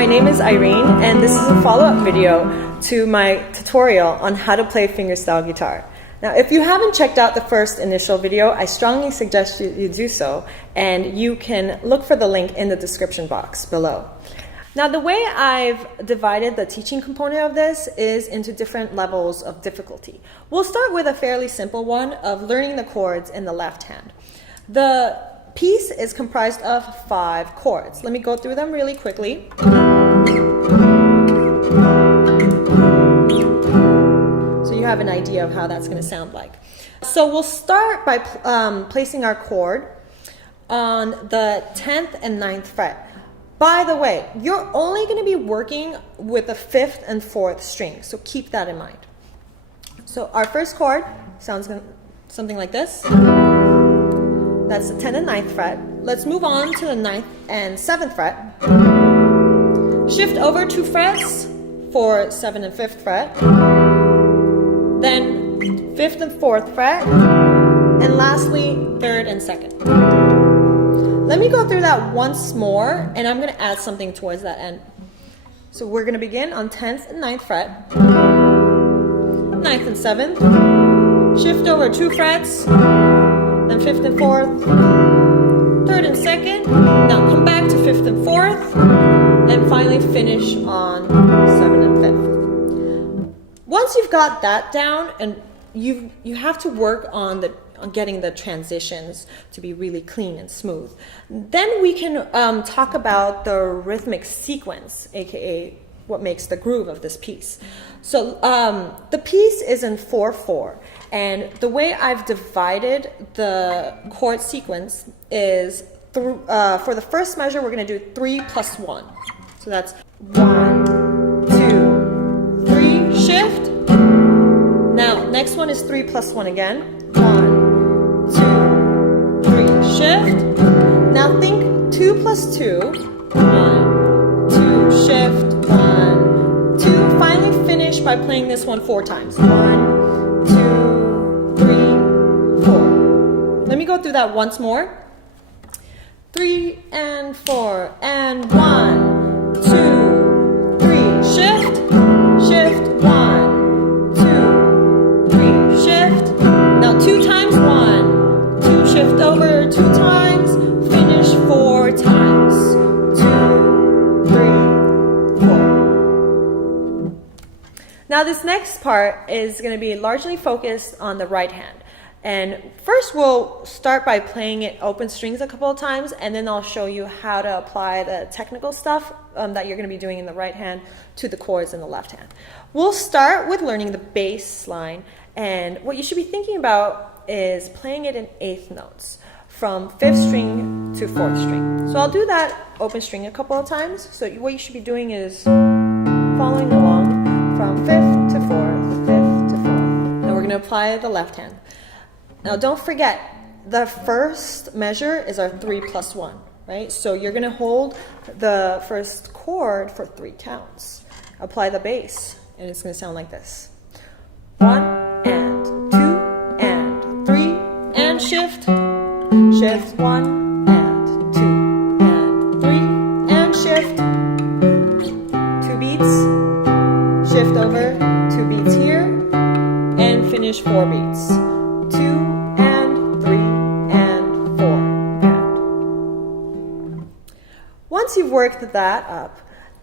my name is Iren, and this is a follow-up video to my tutorial on how to play fingerstyle guitar. Now, if you haven't checked out the first initial video, I strongly suggest you do so, and you can look for the link in the description box below. Now, the way I've divided the teaching component of this is into different levels of difficulty. We'll start with a fairly simple one of learning the chords in the left hand. The piece is comprised of 5 chords. Let me go through them really quickly. So you have an idea of how that's going to sound like. So we'll start by placing our chord on the 10th and 9th fret. By the way, you're only going to be working with the 5th and 4th string, so keep that in mind. So our first chord sounds something like this. That's the 10th and 9th fret. Let's move on to the 9th and 7th fret. Shift over 2 frets for 7th and 5th fret. Then 5th and 4th fret. And lastly, 3rd and 2nd. Let me go through that once more, and I'm going to add something towards that end. So we're going to begin on 10th and 9th fret, 9th and 7th, shift over 2 frets, then 5th and 4th, 3rd and 2nd, now come back to 5th and 4th, and finally finish on 7th and 5th. Once you've got that down, and you have to work on getting the transitions to be really clean and smooth. Then we can talk about the rhythmic sequence, aka what makes the groove of this piece. So the piece is in 4/4, and the way I've divided the chord sequence is for the first measure we're going to do 3 plus 1. So that's 1, 2, 3, shift. Now next one is 3 plus 1 again. 1, 2, 3, shift. Now think 2 plus 2. 1, 2, shift, 1, 2. Finally finish by playing this one 4 times. 1, 2, 3, 4. Let me go through that once more. 3 and 4 and 1, 2, 3, shift, shift, 1, 2, 3, shift. Now 2 times 1, 2, shift over 2 times, finish 4 times. 2, 3, 4. Now this next part is going to be largely focused on the right hand. And first we'll start by playing it open strings a couple of times, and then I'll show you how to apply the technical stuff that you're going to be doing in the right hand to the chords in the left hand. We'll start with learning the bass line, and what you should be thinking about is playing it in 8th notes from 5th string to 4th string. So I'll do that open string a couple of times. So what you should be doing is following along from 5th to 4th, 5th to 4th. Now we're going to apply the left hand. Now don't forget, the first measure is our 3 plus 1, right? So you're going to hold the first chord for 3 counts. Apply the bass, and it's going to sound like this. 1 and 2 and 3 and shift. Shift 1 and 2 and 3 and shift. 2 beats. Shift over 2 beats here and finish 4 beats. 2 and 3 and 4 and. Once you've worked that up,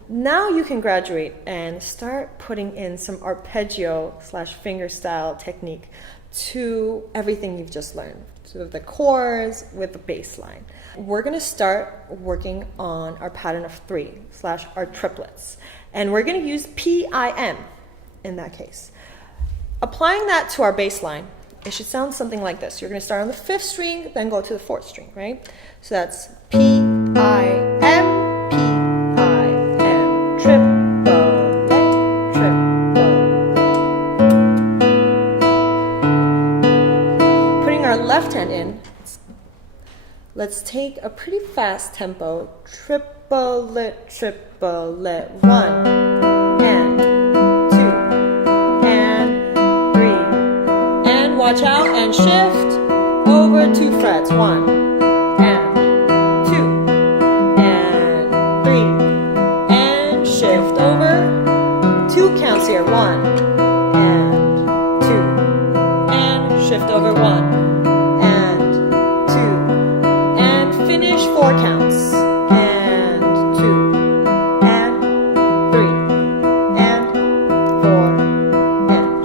now you can graduate and start putting in some arpeggio / fingerstyle technique to everything you've just learned. So the chords with the bass line. We're going to start working on our pattern of 3 / our triplets. And we're going to use PIM in that case. Applying that to our bass line, it should sound something like this. You're going to start on the 5th string, then go to the 4th string, right? So that's PIM, triple, triple. Putting our left hand in, let's take a pretty fast tempo. Triplet, triplet, 1 and 2 and 3. And watch out and shift over 2 frets. 1 and 2 and 3 and counts. And 2, and 3, and 4, and.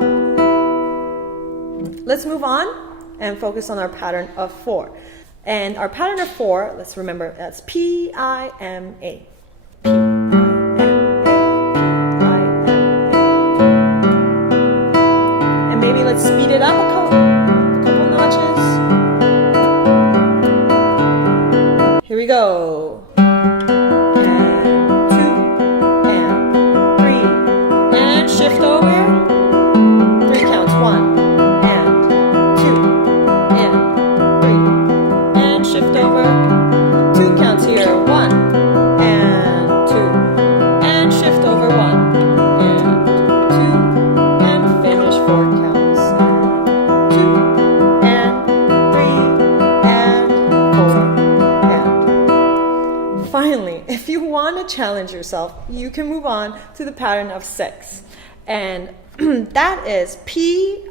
Let's move on and focus on our pattern of 4. And our pattern of 4, let's remember, that's P-I-M-A. And maybe let's speed it up a couple notches. Here we go. And 2, and 3, and shift over. 3 counts, 1, and 2, and 3, and shift over. 2 counts here, 1, and 2, and shift over 1, and 2, and finish 4 counts, and 2, and 3, and 4, and. Finally, if you want to challenge yourself, you can move on to the pattern of 6. And that is P-I-M-A-M-I.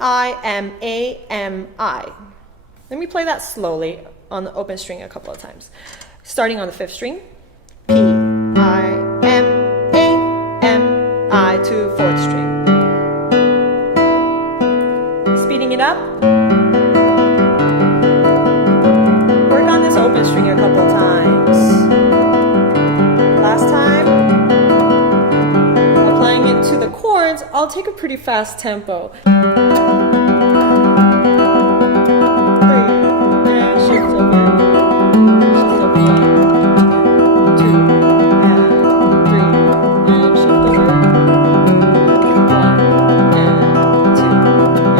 Let me play that slowly on the open string a couple of times. Starting on the 5th string. P-I-M-A-M-I to 4th string. Speeding it up. Work on this open string a couple times. Last time, applying it to the chords, I'll take a pretty fast tempo. 3, and shift over 1, 2, and 3, and shift over 1, and 2,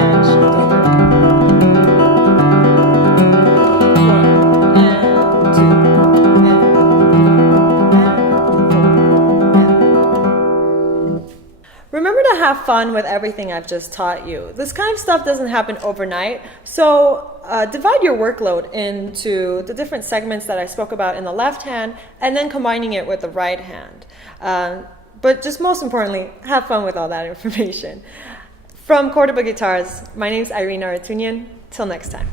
and shift over 1, and 2, and 4, and. Remember to have fun with everything I've just taught you. This kind of stuff doesn't happen overnight, so divide your workload into the different segments that I spoke about in the left hand and then combining it with the right hand. But just most importantly, have fun with all that information. From Cordoba Guitars, my name is Iren Arutyunyan. Till next time.